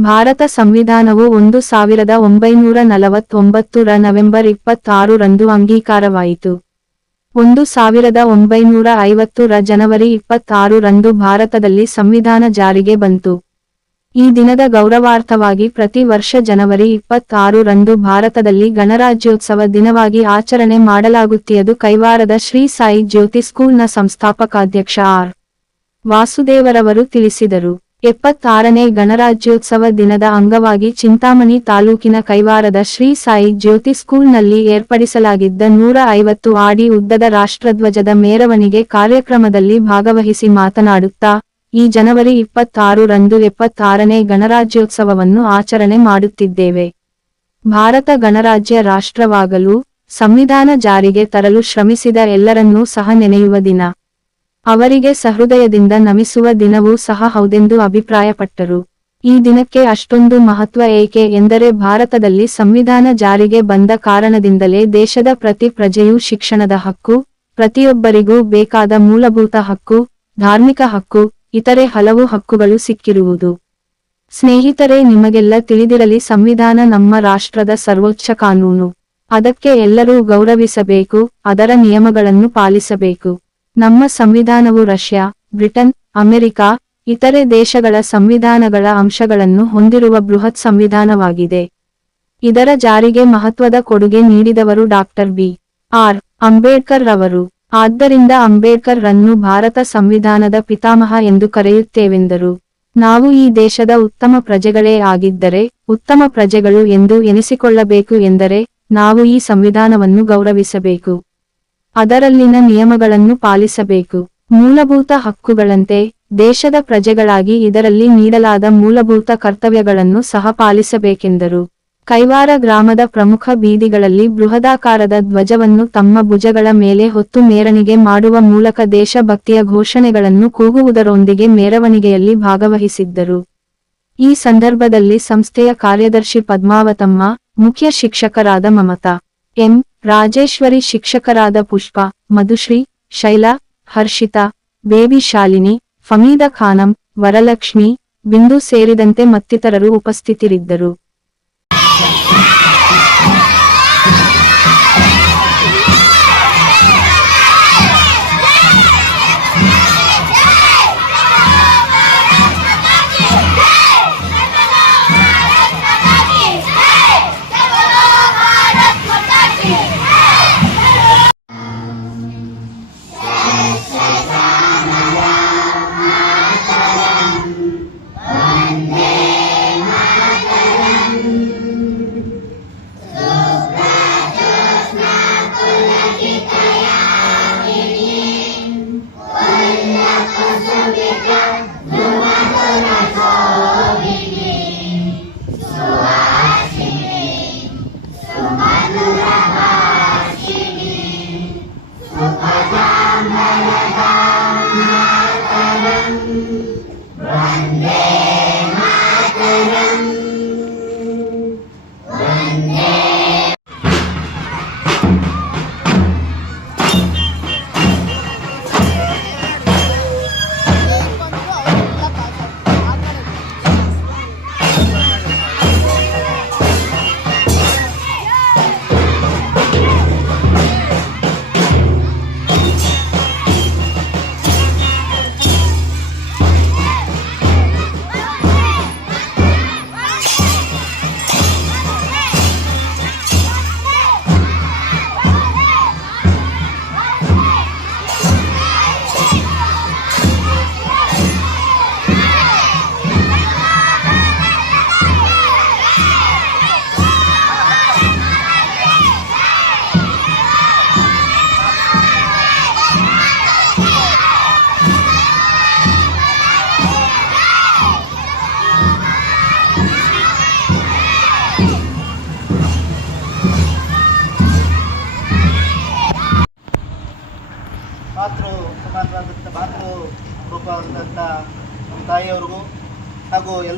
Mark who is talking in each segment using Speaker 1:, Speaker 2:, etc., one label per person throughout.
Speaker 1: ಭಾರತ ಸಂವಿಧಾನವು ಒಂದು ಸಾವಿರದ ಒಂಬೈನೂರ ನಲವತ್ತೊಂಬತ್ತು ರ ನವೆಂಬರ್ ಇಪ್ಪತ್ತಾರು ರಂದು ಅಂಗೀಕಾರವಾಯಿತು. ಒಂದು ಸಾವಿರದ ಒಂಬೈನೂರ ಐವತ್ತು ರ ಜನವರಿ ಇಪ್ಪತ್ತಾರು ರಂದು ಭಾರತದಲ್ಲಿ ಸಂವಿಧಾನ ಜಾರಿಗೆ ಬಂತು. ಈ ದಿನದ ಗೌರವಾರ್ಥವಾಗಿ ಪ್ರತಿ ವರ್ಷ ಜನವರಿ ಇಪ್ಪತ್ತಾರು ರಂದು ಭಾರತದಲ್ಲಿ ಗಣರಾಜ್ಯೋತ್ಸವ ದಿನವಾಗಿ ಆಚರಣೆ ಮಾಡಲಾಗುತ್ತಿಯದು ಕೈವಾರದ ಶ್ರೀ ಸಾಯಿ ಜ್ಯೋತಿ ಸ್ಕೂಲ್ನ ಸಂಸ್ಥಾಪಕಾಧ್ಯಕ್ಷ ಆರ್. ವಾಸುದೇವರವರು ತಿಳಿಸಿದರು. ಎಪ್ಪತ್ತಾರನೇ ಗಣರಾಜ್ಯೋತ್ಸವ ದಿನದ ಅಂಗವಾಗಿ ಚಿಂತಾಮಣಿ ತಾಲೂಕಿನ ಕೈವಾರದ ಶ್ರೀ ಸಾಯಿ ಜ್ಯೋತಿ ಸ್ಕೂಲ್ನಲ್ಲಿ ಏರ್ಪಡಿಸಲಾಗಿದ್ದ ನೂರ ಐವತ್ತು ಆಡಿ ಉದ್ದದ ರಾಷ್ಟ್ರಧ್ವಜದ ಮೆರವಣಿಗೆ ಕಾರ್ಯಕ್ರಮದಲ್ಲಿ ಭಾಗವಹಿಸಿ ಮಾತನಾಡುತ್ತಾ, ಈ ಜನವರಿ ಇಪ್ಪತ್ತಾರು ರಂದು ಎಪ್ಪತ್ತಾರನೇ ಗಣರಾಜ್ಯೋತ್ಸವವನ್ನು ಆಚರಣೆ ಮಾಡುತ್ತಿದ್ದೇವೆ. ಭಾರತ ಗಣರಾಜ್ಯ ರಾಷ್ಟ್ರವಾಗಲು, ಸಂವಿಧಾನ ಜಾರಿಗೆ ತರಲು ಶ್ರಮಿಸಿದ ಎಲ್ಲರನ್ನೂ ಸಹ ನೆನೆಯುವ ದಿನ. ಅವರಿಗೆ ಸಹೃದಯದಿಂದ ನಮಿಸುವ ದಿನವೂ ಸಹ ಹೌದೆಂದು ಅಭಿಪ್ರಾಯಪಟ್ಟರು. ಈ ದಿನಕ್ಕೆ ಅಷ್ಟೊಂದು ಮಹತ್ವ ಏಕೆ ಎಂದರೆ ಭಾರತದಲ್ಲಿ ಸಂವಿಧಾನ ಜಾರಿಗೆ ಬಂದ ಕಾರಣದಿಂದಲೇ ದೇಶದ ಪ್ರತಿ ಪ್ರಜೆಯೂ ಶಿಕ್ಷಣದ ಹಕ್ಕು, ಪ್ರತಿಯೊಬ್ಬರಿಗೂ ಬೇಕಾದ ಮೂಲಭೂತ ಹಕ್ಕು, ಧಾರ್ಮಿಕ ಹಕ್ಕು, ಇತರೆ ಹಲವು ಹಕ್ಕುಗಳು ಸಿಕ್ಕಿರುವುದು. ಸ್ನೇಹಿತರೆ, ನಿಮಗೆಲ್ಲ ತಿಳಿದಿರಲಿ ಸಂವಿಧಾನ ನಮ್ಮ ರಾಷ್ಟ್ರದ ಸರ್ವೋಚ್ಚ ಕಾನೂನು. ಅದಕ್ಕೆ ಎಲ್ಲರೂ ಗೌರವಿಸಬೇಕು, ಅದರ ನಿಯಮಗಳನ್ನು ಪಾಲಿಸಬೇಕು. ನಮ್ಮ ಸಂವಿಧಾನವು ರಷ್ಯಾ, ಬ್ರಿಟನ್, ಅಮೆರಿಕ, ಇತರೆ ದೇಶಗಳ ಸಂವಿಧಾನಗಳ ಅಂಶಗಳನ್ನು ಹೊಂದಿರುವ ಬೃಹತ್ ಸಂವಿಧಾನವಾಗಿದೆ. ಇದರ ಜಾರಿಗೆ ಮಹತ್ವದ ಕೊಡುಗೆ ನೀಡಿದವರು ಡಾಕ್ಟರ್ ಬಿ. ಆರ್. ಅಂಬೇಡ್ಕರ್ ರವರು. ಆದ್ದರಿಂದ ಅಂಬೇಡ್ಕರ್ ರನ್ನು ಭಾರತ ಸಂವಿಧಾನದ ಪಿತಾಮಹ ಎಂದು ಕರೆಯುತ್ತೇವೆಂದರು. ನಾವು ಈ ದೇಶದ ಉತ್ತಮ ಪ್ರಜೆಗಳೇ ಆಗಿದ್ದರೆ, ಉತ್ತಮ ಪ್ರಜೆಗಳು ಎಂದು ಎನಿಸಿಕೊಳ್ಳಬೇಕು ಎಂದರೆ, ನಾವು ಈ ಸಂವಿಧಾನವನ್ನು ಗೌರವಿಸಬೇಕು. ಅದರಲ್ಲಿನ ನಿಯಮಗಳನ್ನು ಪಾಲಿಸಬೇಕು. ಮೂಲಭೂತ ಹಕ್ಕುಗಳಂತೆ ದೇಶದ ಪ್ರಜೆಗಳಾಗಿ ಇದರಲ್ಲಿ ನೀಡಲಾದ ಮೂಲಭೂತ ಕರ್ತವ್ಯಗಳನ್ನು ಸಹ ಪಾಲಿಸಬೇಕೆಂದರು. ಕೈವಾರ ಗ್ರಾಮದ ಪ್ರಮುಖ ಬೀದಿಗಳಲ್ಲಿ ಬೃಹದಾಕಾರದ ಧ್ವಜವನ್ನು ತಮ್ಮ ಭುಜಗಳ ಮೇಲೆ ಹೊತ್ತು ಮೇರಣಿಗೆ ಮಾಡುವ ಮೂಲಕ ದೇಶಭಕ್ತಿಯ ಘೋಷಣೆಗಳನ್ನು ಕೂಗುವುದರೊಂದಿಗೆ ಮೆರವಣಿಗೆಯಲ್ಲಿ ಭಾಗವಹಿಸಿದ್ದರು. ಈ ಸಂದರ್ಭದಲ್ಲಿ ಸಂಸ್ಥೆಯ ಕಾರ್ಯದರ್ಶಿ ಪದ್ಮಾವತಮ್ಮ, ಮುಖ್ಯ ಶಿಕ್ಷಕರಾದ ಮಮತಾ, ಎಂ. ರಾಜೇಶ್ವರಿ ಶಿಕ್ಷಕರಾದ ಪುಷ್ಪ, ಮಧುಶ್ರೀ, ಶೈಲಾ, ಹರ್ಷಿತಾ, ಬೇಬಿ ಶಾಲಿನಿ, ಫಮೀದ ಖಾನಂ, ವರಲಕ್ಷ್ಮಿ, ಬಿಂದು ಸೇರಿದಂತೆ ಮತ್ತಿತರರು ಉಪಸ್ಥಿತರಿದ್ದರು.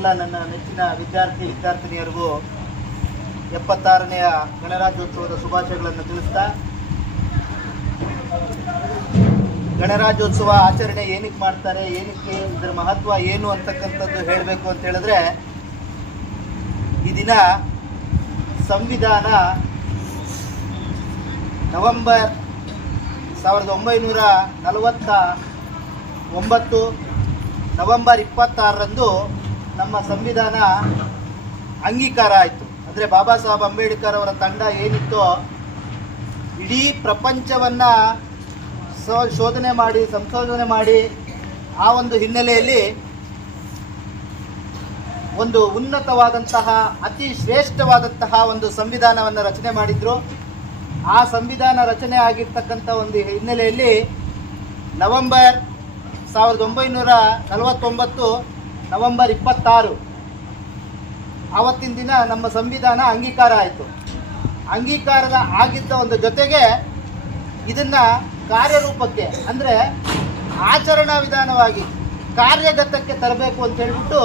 Speaker 2: ಎಲ್ಲ ನನ್ನ ನೆಚ್ಚಿನ ವಿದ್ಯಾರ್ಥಿ ವಿದ್ಯಾರ್ಥಿನಿಯರಿಗೂ ಎಪ್ಪತ್ತಾರನೆಯ ಗಣರಾಜ್ಯೋತ್ಸವದ ಶುಭಾಶಯಗಳನ್ನು ತಿಳಿಸ್ತಾ, ಗಣರಾಜ್ಯೋತ್ಸವ ಆಚರಣೆ ಏನಕ್ಕೆ ಮಾಡ್ತಾರೆ, ಏನಕ್ಕೆ ಇದರ ಮಹತ್ವ ಏನು ಅಂತಕ್ಕಂಥದ್ದು ಹೇಳಬೇಕು ಅಂತ ಹೇಳಿದ್ರೆ, ಈ ದಿನ ಸಂವಿಧಾನ ನವೆಂಬರ್ ಸಾವಿರದ ಒಂಬೈನೂರ ನಲವತ್ತ ಒಂಬತ್ತು ನವೆಂಬರ್ ಇಪ್ಪತ್ತಾರರಂದು ನಮ್ಮ ಸಂವಿಧಾನ ಅಂಗೀಕಾರ ಆಯಿತು. ಅಂದರೆ ಬಾಬಾ ಸಾಹೇಬ್ ಅಂಬೇಡ್ಕರ್ ಅವರ ತಂಡ ಏನಿತ್ತೋ ಇಡೀ ಪ್ರಪಂಚವನ್ನು ಶೋಧನೆ ಮಾಡಿ, ಸಂಶೋಧನೆ ಮಾಡಿ ಆ ಒಂದು ಹಿನ್ನೆಲೆಯಲ್ಲಿ ಒಂದು ಉನ್ನತವಾದಂತಹ, ಅತಿ ಶ್ರೇಷ್ಠವಾದಂತಹ ಒಂದು ಸಂವಿಧಾನವನ್ನು ರಚನೆ ಮಾಡಿದ್ರು. ಆ ಸಂವಿಧಾನ ರಚನೆ ಆಗಿರ್ತಕ್ಕಂಥ ಒಂದು ಹಿನ್ನೆಲೆಯಲ್ಲಿ ನವೆಂಬರ್ ಸಾವಿರದ ಒಂಬೈನೂರ ನಲವತ್ತೊಂಬತ್ತು ನವೆಂಬರ್ ಇಪ್ಪತ್ತಾರು. ಆವತ್ತಿನ ದಿನ ನಮ್ಮ ಸಂವಿಧಾನ ಅಂಗೀಕಾರ ಆಯಿತು. ಅಂಗೀಕಾರದ ಆಗಿದ್ದ ಒಂದು ಜೊತೆಗೆ ಇದನ್ನು ಕಾರ್ಯರೂಪಕ್ಕೆ ಅಂದರೆ ಆಚರಣಾ ವಿಧಾನವಾಗಿ ಕಾರ್ಯಗತಕ್ಕೆ ತರಬೇಕು ಅಂತ ಹೇಳ್ಬಿಟ್ಟು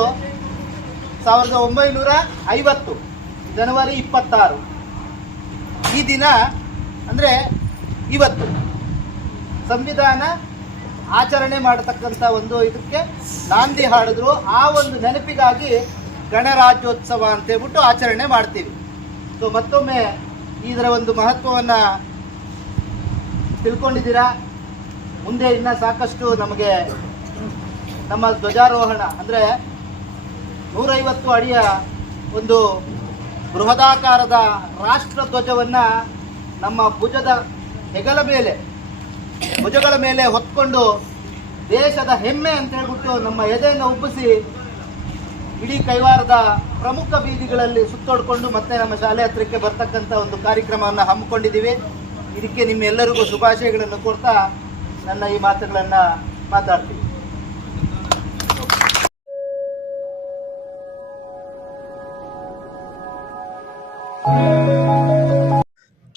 Speaker 2: ಸಾವಿರದ ಒಂಬೈನೂರ ಐವತ್ತು, ಜನವರಿ ಇಪ್ಪತ್ತಾರು. ಈ ದಿನ ಅಂದರೆ ಇವತ್ತು. ಸಂವಿಧಾನ ಆಚರಣೆ ಮಾಡತಕ್ಕಂಥ ಒಂದು ಇದಕ್ಕೆ ನಾಂದಿ ಹಾಡಿದ್ರು. ಆ ಒಂದು ನೆನಪಿಗಾಗಿ ಗಣರಾಜ್ಯೋತ್ಸವ ಅಂತ ಹೇಳ್ಬಿಟ್ಟು ಆಚರಣೆ ಮಾಡ್ತೀವಿ. ಸೊ ಮತ್ತೊಮ್ಮೆ ಇದರ ಒಂದು ಮಹತ್ವವನ್ನು ತಿಳ್ಕೊಂಡಿದ್ದೀರಾ? ಮುಂದೆ ಇನ್ನೂ ಸಾಕಷ್ಟು ನಮಗೆ ನಮ್ಮ ಧ್ವಜಾರೋಹಣ ಅಂದರೆ ನೂರೈವತ್ತು ಅಡಿಯ ಒಂದು ಬೃಹದಾಕಾರದ ರಾಷ್ಟ್ರ ಧ್ವಜವನ್ನು ನಮ್ಮ ಭುಜದ ಹೆಗಲ ಮೇಲೆ ಭುಜಗಳ ಮೇಲೆ ಹೊತ್ಕೊಂಡು ದೇಶದ ಹೆಮ್ಮೆ ಅಂತ ಹೇಳ್ಬಿಟ್ಟು ನಮ್ಮ ಎದೆಯನ್ನು ಉಬ್ಬಿಸಿ ಇಡೀ ಕೈವಾರದ ಪ್ರಮುಖ ಬೀದಿಗಳಲ್ಲಿ ಸುತ್ತೋಡ್ಕೊಂಡು ಮತ್ತೆ ನಮ್ಮ ಶಾಲೆ ಹತ್ರಕ್ಕೆ ಬರ್ತಕ್ಕಂಥ ಒಂದು ಕಾರ್ಯಕ್ರಮವನ್ನು ಹಮ್ಮಿಕೊಂಡಿದ್ದೀವಿ. ಇದಕ್ಕೆ ನಿಮ್ಮೆಲ್ಲರಿಗೂ ಶುಭಾಶಯಗಳನ್ನು ಕೊಡ್ತಾ ನನ್ನ ಈ ಮಾತುಗಳನ್ನು ಮಾತಾಡ್ತೀವಿ